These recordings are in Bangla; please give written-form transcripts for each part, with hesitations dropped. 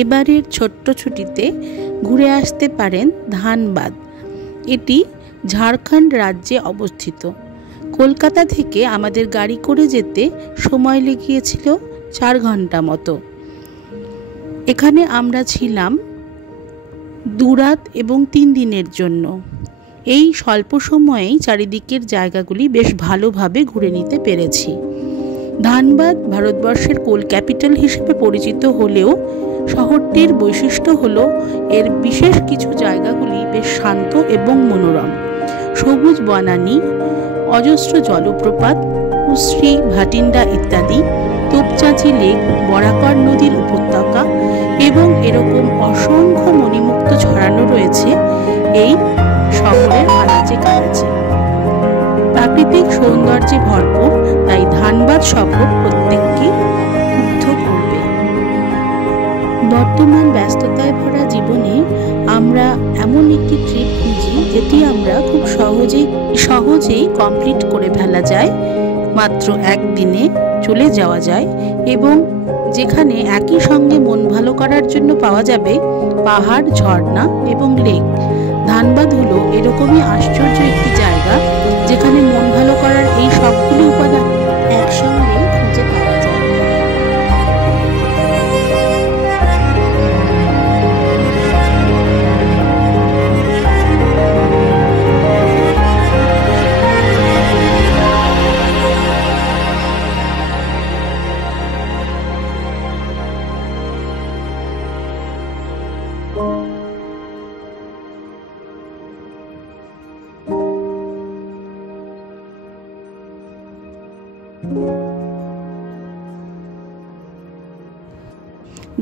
এবারের ছোট্ট ছুটিতে ঘুরে আসতে পারেন ধানবাদ। এটি ঝাড়খণ্ড রাজ্যে অবস্থিত। কলকাতা থেকে আমাদের গাড়ি করে যেতে সময় লেগেছিল 4 ঘন্টা মতো। এখানে আমরা ছিলাম 2 রাত এবং 3 দিনের জন্য। এই স্বল্প সময়েই চারিদিকের জায়গাগুলি বেশ ভালোভাবে ঘুরে নিতে পেরেছি। ধানবাদ ভারতবর্ষের কোল ক্যাপিটাল হিসেবে পরিচিত হলেও শহরটির বৈশিষ্ট্য হলো এর বিশেষ কিছু জায়গাগুলি বেশ শান্ত এবং মনোরম। সবুজ বনানী, অজস্র জলপ্রপাত, উশ্রী, ভাটিন্ডা ইত্যাদি, তোপচাঁচি লেক, বরাকর নদীর উপত্যকা এবং এরকম অসংখ্য মণিমুক্ত ছড়ানো রয়েছে এই শহরের আনাচে কানাচে। প্রাকৃতিক সৌন্দর্যে ভরপুর, তাই ধানবাদ শহর প্রত্যেককে মুগ্ধ করবে। বর্তমান ব্যস্ততায় ভরা জীবনে আমরা এমন একটি ট্রিপ খুঁজি যেটি আমরা খুব সহজেই কমপ্লিট করে ফেলা যায়, মাত্র 1 দিনে চলে যাওয়া যায় এবং যেখানে একই সঙ্গে মন ভালো করার জন্য পাওয়া যাবে পাহাড়, ঝর্ণা এবং লেক। ধানবাদ হলো এরকমই আশ্চর্য একটি জায়গা যেখানে মন ভালো করার এই সবগুলি উপাদান একসঙ্গে খুঁজে পাওয়া যায়।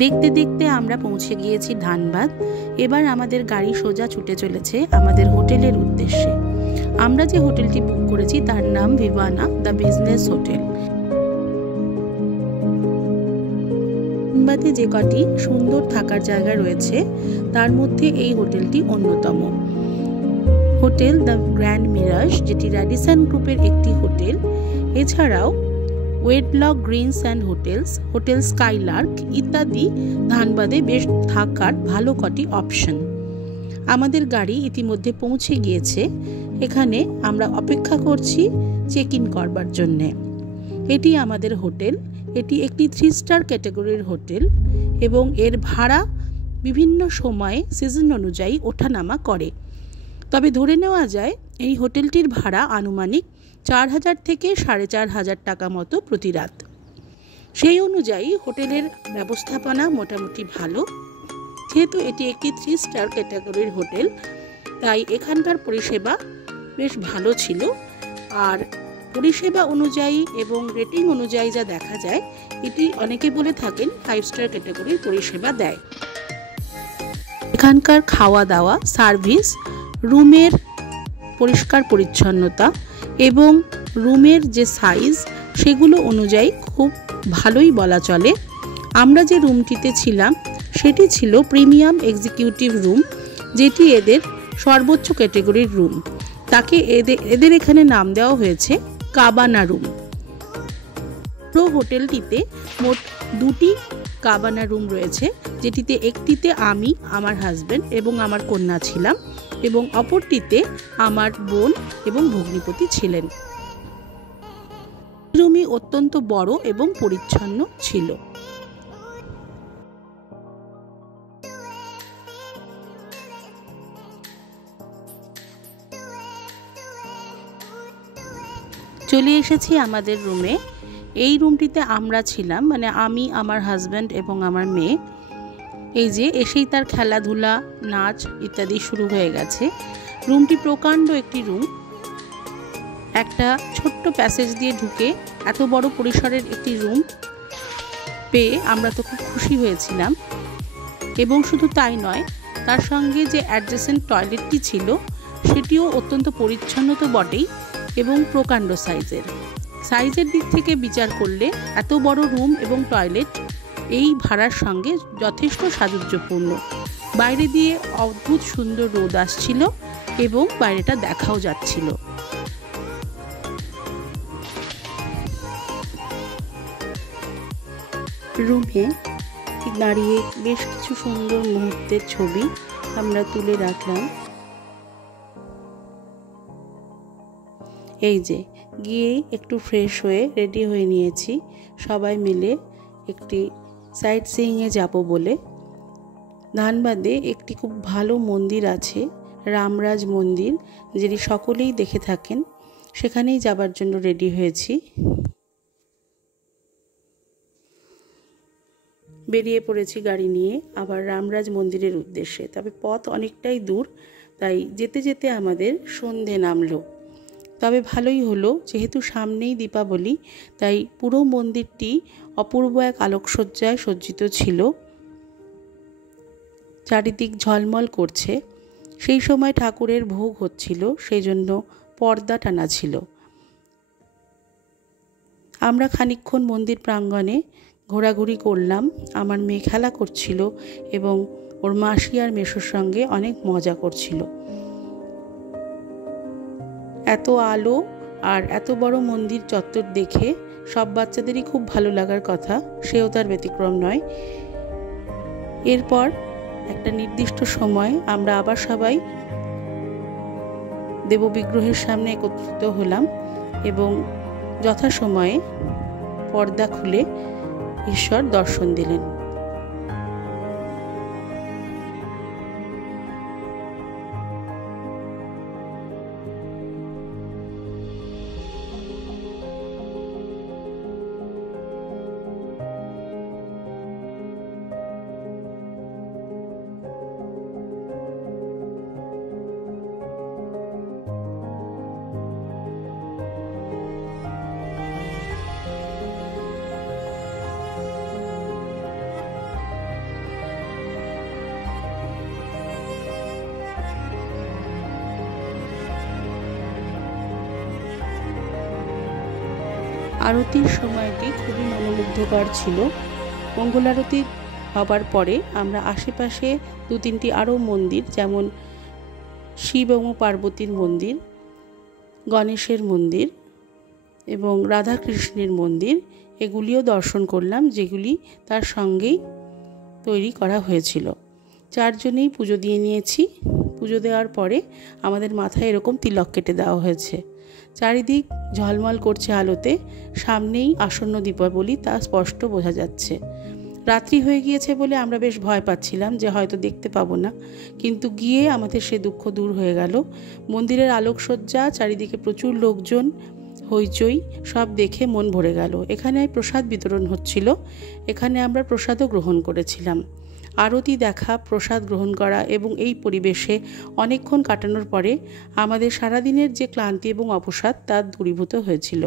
দেখতে দেখতে আমরা পৌঁছে গিয়েছি ধানবাদ। এবার আমাদের গাড়ি সোজা ছুটে চলেছে আমাদের হোটেলের উদ্দেশ্যে। আমরা যে হোটেলটি বুক করেছি তার নাম ভিভানা দ্য বিজনেস হোটেল। ধানবাদে যে কটি সুন্দর থাকার জায়গা রয়েছে তার মধ্যে এই হোটেলটি অন্যতম। হোটেল দ্য গ্র্যান্ড মিরাজ, যেটি র্যাডিসন গ্রুপের একটি হোটেল। এছাড়াও Wedlock Greens and Hotels, Hotel Skylark ইত্যাদি ধানবাদে বেশ থাকার ভালো কটি অপশন। আমাদের গাড়ি ইতিমধ্যে পৌঁছে গিয়েছে। এখানে আমরা অপেক্ষা করছি চেক ইন করবার জন্যে। এটি আমাদের হোটেল। এটি একটি 3 স্টার ক্যাটাগরির হোটেল এবং এর ভাড়া বিভিন্ন সময়ে সিজন অনুযায়ী ওঠানামা করে। তবে ধরে নেওয়া যায় এই হোটেলটির ভাড়া আনুমানিক 4000 থেকে 4500 টাকা মতো প্রতি রাত। সেই অনুযায়ী হোটেলের ব্যবস্থাপনা মোটামুটি ভালো। যেহেতু এটি একটি 3 স্টার ক্যাটাগরির হোটেল, তাই এখানকার পরিষেবা বেশ ভালো ছিল। আর পরিষেবা অনুযায়ী এবং রেটিং অনুযায়ী যা দেখা যায়, এটি অনেকে বলে থাকেন 5 স্টার ক্যাটাগরির পরিষেবা দেয়। এখানকার খাওয়া দাওয়া, সার্ভিস, রুমের পরিষ্কার পরিচ্ছন্নতা এবং রুমের যে সাইজ সেগুলো অনুযায়ী খুব ভালোই বলা চলে। আমরা যে রুমটিতে ছিলাম সেটি ছিল প্রিমিয়াম এক্সিকিউটিভ রুম, যেটি এদের সর্বোচ্চ ক্যাটাগরির রুম। তাকে এদের এখানে নাম দেওয়া হয়েছে কাবানা রুম। পুরো হোটেলটিতে মোট 2টি কাবানা রুম রয়েছে, যেটিতে একটিতে আমি, আমার হাজব্যান্ড এবং আমার কন্যা ছিলাম এবং অপরটিতে আমার বোন এবং ভগ্নিপতি ছিলেন। রুমই অত্যন্ত বড় এবং পরিচ্ছন্ন ছিল। চলে এসেছি আমাদের রুমে। এই রুমটিতে আমরা ছিলাম, মানে আমি, আমার হাজব্যান্ড এবং আমার মেয়ে। এই যে এসেই তার খেলাধুলা, নাচ ইত্যাদি শুরু হয়ে গেছে। রুমটি প্রকাণ্ড একটি রুম। একটা ছোট্ট প্যাসেজ দিয়ে ঢুকে এত বড় পরিসরের একটি রুম পেয়ে আমরা তো খুব খুশি হয়েছিলাম। এবং শুধু তাই নয়, তার সঙ্গে যে অ্যাডজেসেন্ট টয়লেটটি ছিল সেটিও অত্যন্ত পরিচ্ছন্ন তো বটেই এবং প্রকাণ্ড সাইজের দিক থেকে বিচার করলে এত বড় রুম এবং টয়লেট এই ভাড়ার সঙ্গে যথেষ্ট সাযুজ্যপূর্ণ। বাইরে দিয়ে অদ্ভুত সুন্দর রোদ আসছিল এবং বাইরেটা দেখাও যাচ্ছিল। রুমে দাঁড়িয়ে বেশ কিছু সুন্দর মুহূর্তের ছবি আমরা তুলে রাখলাম। এই যে গিয়েই একটু ফ্রেশ হয়ে রেডি হয়ে নিয়েছি, সবাই মিলে একটি সাইট সিইংয়ে যাব বলে। ধানবাদে একটি খুব ভালো মন্দির আছে, রামরাজ মন্দির, যেটি সকলেই দেখে থাকেন। সেখানেই যাবার জন্য রেডি হয়েছি। বেরিয়ে পড়েছি গাড়ি নিয়ে আবার রামরাজ মন্দিরের উদ্দেশ্যে। তবে পথ অনেকটাই দূর, তাই যেতে যেতে আমাদের সন্ধে নামলো। তবে ভালোই হলো, যেহেতু সামনেই দীপাবলি, তাই পুরো মন্দিরটি অপূর্ব এক আলোকসজ্জায় সজ্জিত ছিল, চারিদিক ঝলমল করছে। সেই সময় ঠাকুরের ভোগ হচ্ছিল, সেই জন্য পর্দা টানা ছিল। আমরা খানিকক্ষণ মন্দির প্রাঙ্গণে ঘোরাঘুরি করলাম। আমার মেয়ে খেলা করছিল এবং ওর মাসি আর মেসোর সঙ্গে অনেক মজা করছিল। এত আলো আর এত বড় মন্দির চত্বর দেখে সব বাচ্চাদেরই খুব ভালো লাগার কথা, সেও তার ব্যতিক্রম নয়। এরপর একটা নির্দিষ্ট সময় আমরা আবার সবাই দেববিগ্রহের সামনে একত্রিত হলাম এবং যথাসময়ে পর্দা খুলে ঈশ্বর দর্শন দিলেন। আরতির সময়টি খুবই মনোমুগ্ধকর ছিল। মঙ্গল আরতি হবার পরে আমরা আশেপাশে 2-3টি আরও মন্দির, যেমন শিব এবং পার্বতীর মন্দির, গণেশের মন্দির এবং রাধাকৃষ্ণের মন্দির, এগুলিও দর্শন করলাম, যেগুলি তার সঙ্গেই তৈরি করা হয়েছিল। 4 জনেই পুজো দিয়ে নিয়েছি। পুজো দেওয়ার পরে আমাদের মাথায় এরকম তিলক কেটে দেওয়া হয়েছে। চারিদিক ঝলমল করছে আলোতে, সামনেই আসন্ন দীপাবলি তা স্পষ্ট বোঝা যাচ্ছে। রাত্রি হয়ে গিয়েছে বলে আমরা বেশ ভয় পাচ্ছিলাম যে হয়তো দেখতে পাবো না, কিন্তু গিয়ে আমাদের সে দুঃখ দূর হয়ে গেল। মন্দিরের আলোকসজ্জা, চারিদিকে প্রচুর লোকজন, হইচই, সব দেখে মন ভরে গেল। এখানে প্রসাদ বিতরণ হচ্ছিল, এখানে আমরা প্রসাদও গ্রহণ করেছিলাম। আরতি দেখা, প্রসাদ গ্রহণ করা এবং এই পরিবেশে অনেকক্ষণ কাটানোর পরে আমাদের সারাদিনের যে ক্লান্তি এবং অবসাদ তা দূরীভূত হয়েছিল।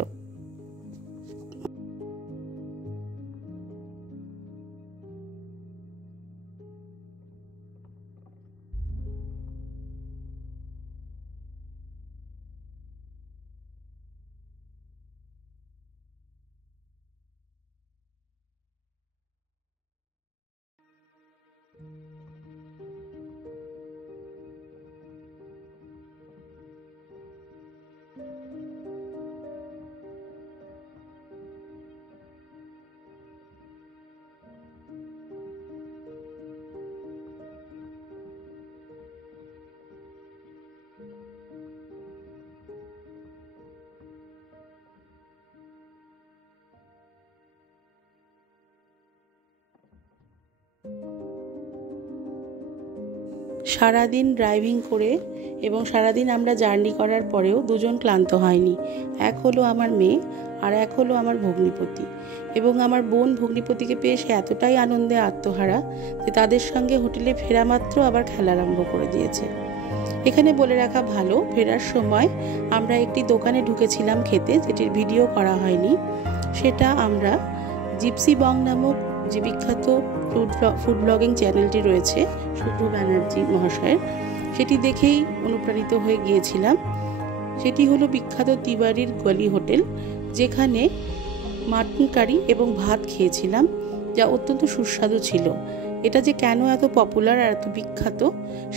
সারাদিন ড্রাইভিং করে এবং সারাদিন আমরা জার্নি করার পরেও 2 জন ক্লান্ত হয়নি। এক হলো আমার মেয়ে আর এক হলো আমার ভগ্নিপতি। এবং আমার বোন ভগ্নিপতিকে পেয়ে সে এতটাই আনন্দে আত্মহারা যে তাদের সঙ্গে হোটেলে ফেরা মাত্র আবার খেলা আরম্ভ করে দিয়েছে। এখানে বলে রাখা ভালো, ফেরার সময় আমরা একটি দোকানে ঢুকেছিলাম খেতে, যেটির ভিডিও করা হয়নি। সেটা আমরা জিপসি বং নামক যে বিখ্যাত ফুড ব্লগিং চ্যানেলটি রয়েছে শুভ্র ব্যানার্জি মহাশয়ের, সেটি দেখেই অনুপ্রাণিত হয়ে গিয়েছিলাম। সেটি হলো বিখ্যাত তিওয়ারির গলি হোটেল, যেখানে মাটন কারি এবং ভাত খেয়েছিলাম, যা অত্যন্ত সুস্বাদু ছিল। এটা যে কেন এত পপুলার আর এত বিখ্যাত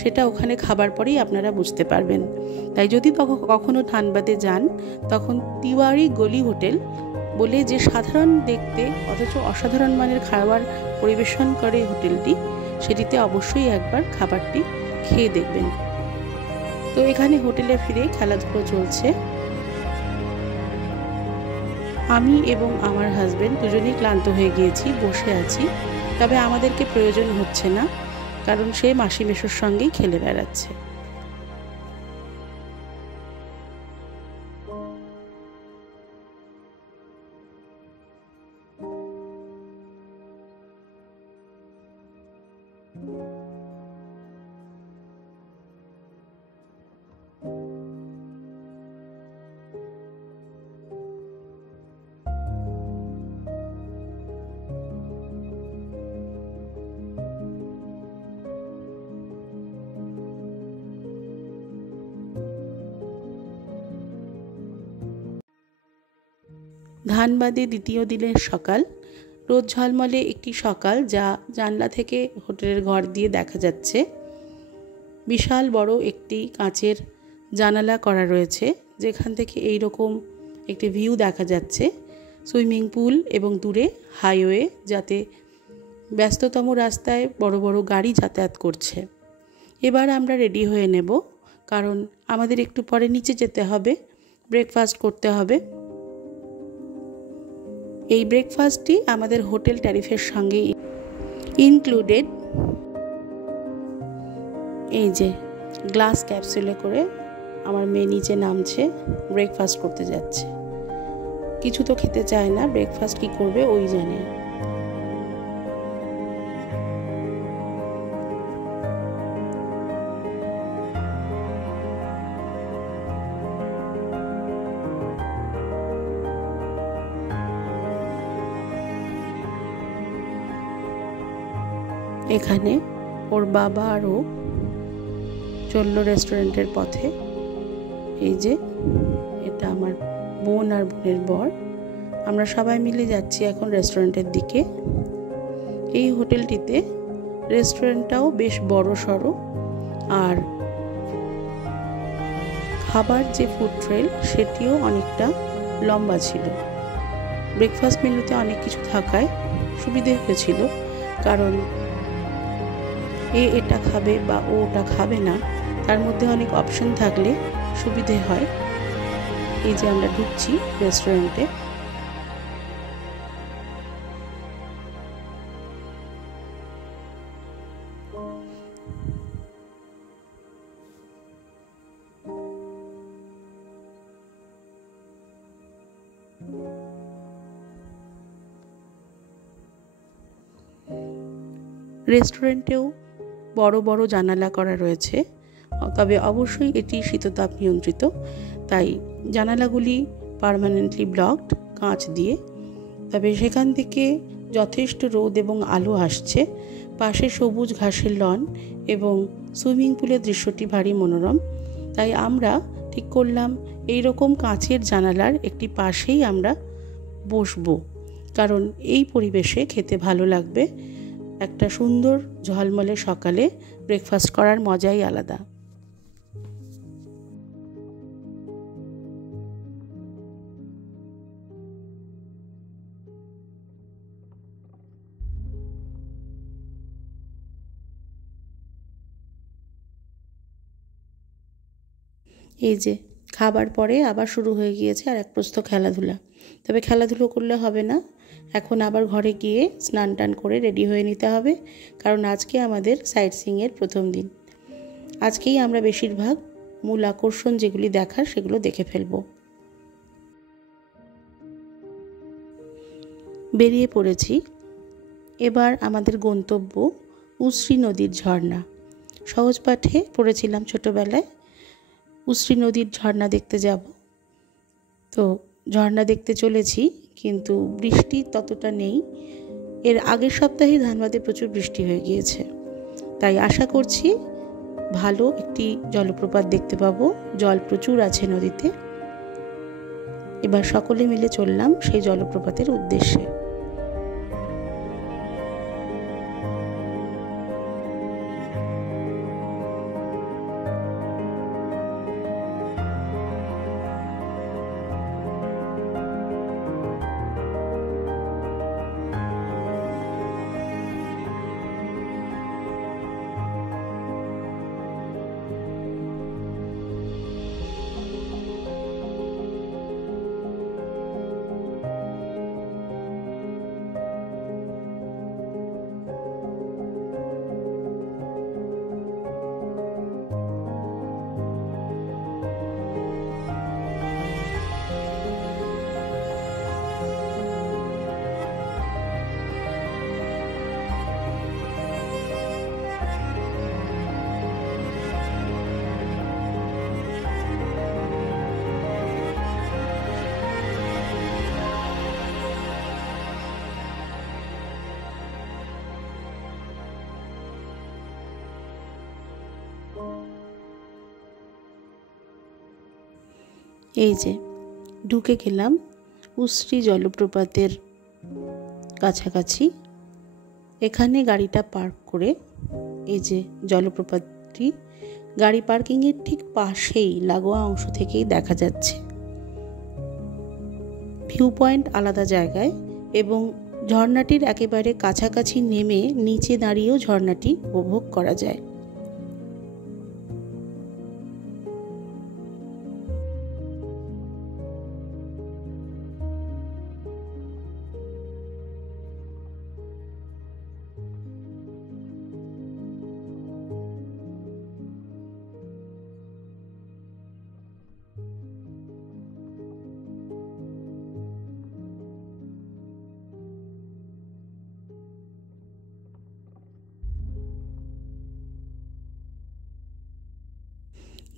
সেটা ওখানে খাবার পরেই আপনারা বুঝতে পারবেন। তাই যদি কখনো ধানবাদে যান তখন তিওয়ারি গলি হোটেল বলে যে সাধারণ দেখতে অথচ অসাধারণ মানের খাবার পরিবেশন করে হোটেলটি, সেটিতে অবশ্যই একবার খাবারটি খেয়ে দেখবেন। তো এখানে হোটেলে ফিরে খেলাধুলো চলছে। আমি এবং আমার হাজবেন্ড দুজনেই ক্লান্ত হয়ে গিয়েছি, বসে আছি, তবে আমাদেরকে প্রয়োজন হচ্ছে না, কারণ সে মাসি মেশোর সঙ্গেই খেলে বেড়াচ্ছে। ধানবাদে দ্বিতীয় দিনের সকাল, রোদ ঝলমলে একটি সকাল, যা জানলা থেকে হোটেলের ঘর দিয়ে দেখা যাচ্ছে। বিশাল বড় একটি কাঁচের জানালা করা রয়েছে, যেখান থেকে এই রকম একটি ভিউ দেখা যাচ্ছে, সুইমিং পুল এবং দূরে হাইওয়ে, যাতে ব্যস্ততম রাস্তায় বড় বড় গাড়ি যাতায়াত করছে। এবার আমরা রেডি হয়ে নেব, কারণ আমাদের একটু পরে নিচে যেতে হবে, ব্রেকফাস্ট করতে হবে। এই ব্রেকফাস্টটি আমাদের হোটেল ট্যারিফের সঙ্গে ইনক্লুডেড। এই যে গ্লাস ক্যাপসুলে করে আমার মেয়ে নিচে নামছে, ব্রেকফাস্ট করতে যাচ্ছে। কিছু তো খেতে চায় না, ব্রেকফাস্ট কি করবে ওই জানে। এখানে ওর বাবা আর ও চলল রেস্টুরেন্টের পথে। এই যে এটা আমার বোন আর বোনের বর, আমরা সবাই মিলে যাচ্ছি এখন রেস্টুরেন্টের দিকে। এই হোটেলটিতে রেস্টুরেন্টটাও বেশ বড় সড়ো, আর খাবার যে ফুড ট্রেল সেটিও অনেকটা লম্বা ছিল। ব্রেকফাস্ট মেনুতে অনেক কিছু থাকায় সুবিধে হয়েছিল, কারণ এটা খাবে বা ওটা খাবে না, তার মধ্যে অনেক অপশন থাকলে সুবিধে হয়। এই যে আমরা ঢুকছি রেস্টুরেন্টে। রেস্টুরেন্টেও বড় বড় জানালা করা রয়েছে, তবে অবশ্যই এটি শীততাপ নিয়ন্ত্রিত, তাই জানালাগুলি পার্মানেন্টলি ব্লকড কাঁচ দিয়ে। তবে সেখান থেকে যথেষ্ট রোদ এবং আলো আসছে, পাশে সবুজ ঘাসের লন এবং সুইমিং পুলের দৃশ্যটি ভারী মনোরম। তাই আমরা ঠিক করলাম এই রকম কাঁচের জানালার একটি পাশেই আমরা বসবো, কারণ এই পরিবেশে খেতে ভালো লাগবে। একটা সুন্দর ঝলমলে সকালে ব্রেকফাস্ট করার মজাই আলাদা। এই যে খাবার পরে আবার শুরু হয়ে গিয়েছে আর এক প্রস্ত খেলাধুলা। তবে খেলাধুলো করলে হবে না, এখন আবার ঘরে গিয়ে স্নান টান করে রেডি হয়ে নিতে হবে, কারণ আজকে আমাদের সাইট সিইংয়ের প্রথম দিন। আজকেই আমরা বেশিরভাগ মূল আকর্ষণ যেগুলি দেখার সেগুলো দেখে ফেলব। বেরিয়ে পড়েছি। এবার আমাদের গন্তব্য উশ্রী নদীর ঝর্ণা। সহজ পাঠে পড়েছিলাম ছোটোবেলায়, উশ্রী নদীর ঝর্ণা দেখতে যাব। তো ঝর্ণা দেখতে চলেছি, কিন্তু বৃষ্টি ততটা নেই। এর আগের সপ্তাহে ধানবাদে প্রচুর বৃষ্টি হয়ে গিয়েছে, তাই আশা করছি ভালো একটি জলপ্রপাত দেখতে পাবো। জল প্রচুর আছে নদীতে। এবার সকলে মিলে চললাম সেই জলপ্রপাতের উদ্দেশ্যে। এই যে ঢুকে গেলাম উশ্রী জলপ্রপাতের কাছাকাছি। এখানে গাড়িটা পার্ক করে এই যে জলপ্রপাতটি গাড়ি পার্কিংয়ের ঠিক পাশেই লাগোয়া অংশ থেকেই দেখা যাচ্ছে। ভিউ পয়েন্ট আলাদা জায়গায় এবং ঝর্ণাটির একেবারে কাছাকাছি নেমে নিচে দাঁড়িয়েও ঝর্ণাটি উপভোগ করা যায়।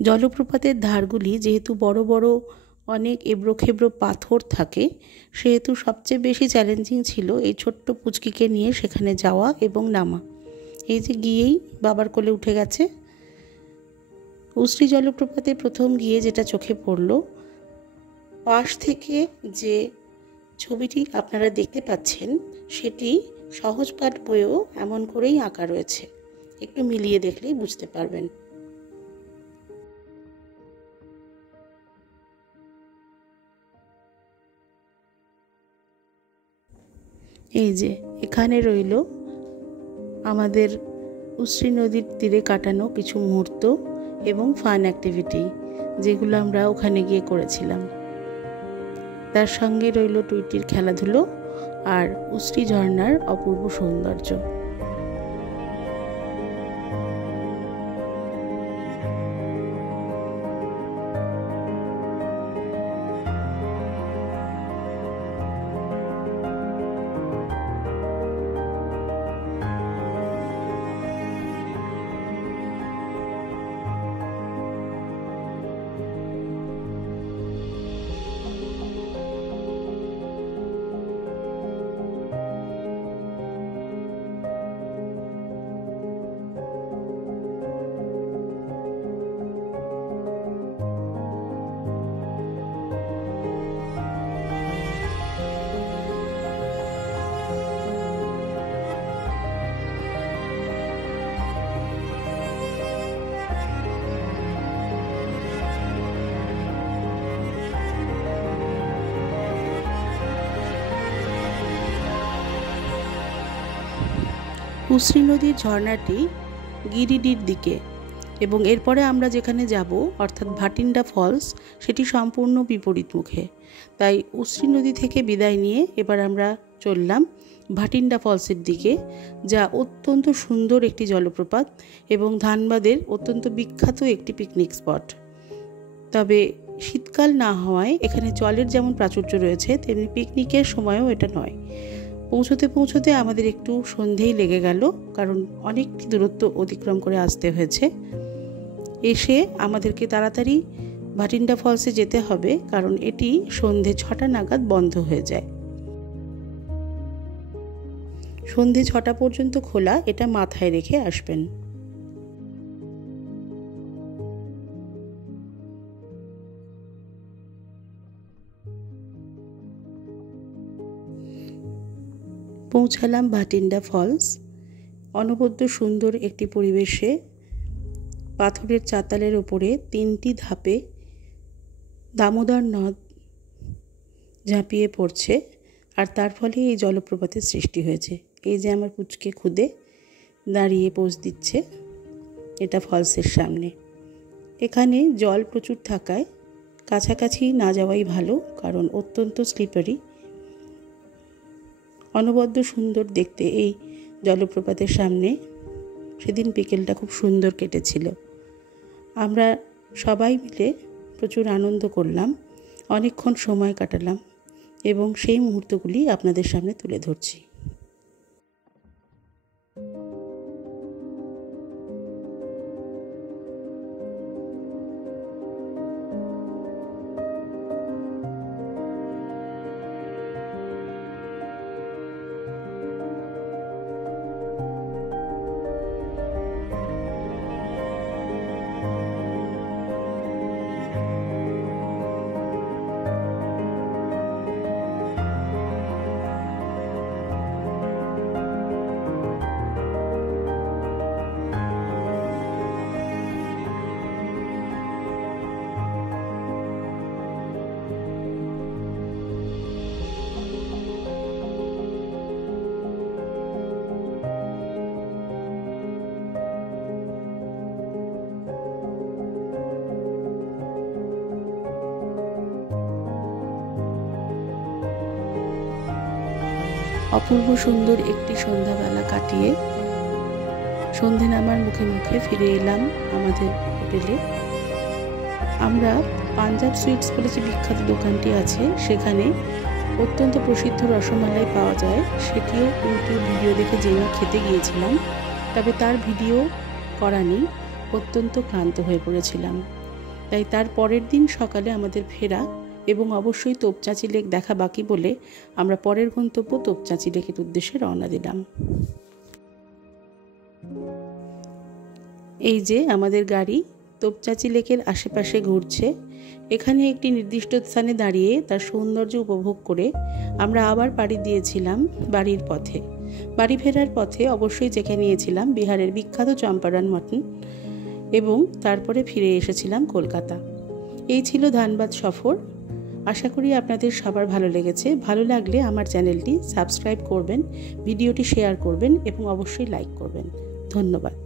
জলপ্রপাতের ধারগুলি যেহেতু বড় বড় অনেক এবড়োখেবড়ো পাথর থাকে, সেহেতু সবচেয়ে বেশি চ্যালেঞ্জিং ছিল এই ছোট্ট পুচকিকে নিয়ে সেখানে যাওয়া এবং নামা। এই যে গিয়েই বাবার কোলে উঠে গেছে। উশ্রী জলপ্রপাতে প্রথম গিয়ে যেটা চোখে পড়ল, পাশ থেকে যে ছবিটি আপনারা দেখতে পাচ্ছেন সেটি সহজ পাঠ বইয়েও এমন করেই আঁকা রয়েছে। একটু মিলিয়ে দেখলেই বুঝতে পারবেন। এই যে এখানে রইল আমাদের উশ্রী নদীর তীরে কাটানো কিছু মুহূর্ত এবং ফান অ্যাক্টিভিটি, যেগুলো আমরা ওখানে গিয়ে করেছিলাম। তার সঙ্গে রইল টুইটির খেলাধুলো আর উশ্রী ঝর্ণার অপূর্ব সৌন্দর্য। উশ্রী নদীর ঝর্ণাটি গিরিডির দিকে এবং এরপরে আমরা যেখানে যাব অর্থাৎ ভাটিন্ডা ফলস, সেটি সম্পূর্ণ বিপরীত মুখে। তাই উশ্রী নদী থেকে বিদায় নিয়ে এবার আমরা চললাম ভাটিন্ডা ফলসের দিকে, যা অত্যন্ত সুন্দর একটি জলপ্রপাত এবং ধানবাদের অত্যন্ত বিখ্যাত একটি পিকনিক স্পট। তবে শীতকাল না হওয়ায় এখানে জলের যেমন প্রাচুর্য রয়েছে, তেমনি পিকনিকের সময়ও এটা নয়। পৌঁছতে পৌঁছতে আমাদের একটু সন্ধেই লেগে গেল, কারণ অনেকটি দূরত্ব অতিক্রম করে আসতে হয়েছে। এসে আমাদেরকে তাড়াতাড়ি ভাটিন্ডা ফলসে যেতে হবে, কারণ এটি সন্ধে 6টা নাগাদ বন্ধ হয়ে যায়। সন্ধে 6টা পর্যন্ত খোলা, এটা মাথায় রেখে আসবেন। পৌঁছালাম ভাটিন্ডা ফলস। অনবদ্য সুন্দর একটি পরিবেশে পাথরের চাতালের ওপরে 3টি ধাপে দামোদর নদ ঝাঁপিয়ে পড়ছে, আর তার ফলে এই জলপ্রপাতের সৃষ্টি হয়েছে। এই যে আমার পুচকে খুদে দাঁড়িয়ে পোজ দিচ্ছে, এটা ফলসের সামনে। এখানে জল প্রচুর থাকায় কাছাকাছি না যাওয়াই ভালো, কারণ অত্যন্ত স্লিপারি। অনবদ্য সুন্দর দেখতে এই জলপ্রপাতের সামনে। সেদিন বিকেলটা খুব সুন্দর কেটেছিল। আমরা সবাই মিলে প্রচুর আনন্দ করলাম, অনেকক্ষণ সময় কাটালাম এবং সেই মুহূর্তগুলি আপনাদের সামনে তুলে ধরছি। অপূর্ব সুন্দর একটি সন্ধ্যাবেলা কাটিয়ে সন্ধে নামার মুখে মুখে ফিরে এলাম আমাদের হোটেলে। আমরা পাঞ্জাব সুইটস বলে যে বিখ্যাত দোকানটি আছে সেখানে অত্যন্ত প্রসিদ্ধ রসমালাই পাওয়া যায়, সেটিও ইউটিউব ভিডিও দেখে জেনে খেতে গিয়েছিলাম। তবে তার ভিডিও করা নেই, অত্যন্ত ক্লান্ত হয়ে পড়েছিলাম। তাই তার পরের দিন সকালে আমাদের ফেরা এবং অবশ্যই তোপচাঁচি লেক দেখা বাকি বলে আমরা পরের গন্তব্য তোপচাঁচি লেকের উদ্দেশ্যে রওনা দিলাম। এই যে আমাদের গাড়ি তোপচাঁচি লেকের আশেপাশে ঘুরছে। এখানে একটি নির্দিষ্ট স্থানে দাঁড়িয়ে তার সৌন্দর্য উপভোগ করে আমরা আবার পাড়ি দিয়েছিলাম বাড়ির পথে। বাড়ি ফেরার পথে অবশ্যই চেখে নিয়েছিলাম বিহারের বিখ্যাত চম্পারন মটন এবং তারপরে ফিরে এসেছিলাম কলকাতা। এই ছিল ধানবাদ সফর। আশা করি আপনাদের সবার ভালো লেগেছে। ভালো লাগলে আমার চ্যানেলটি সাবস্ক্রাইব করবেন, ভিডিওটি শেয়ার করবেন এবং অবশ্যই লাইক করবেন। ধন্যবাদ।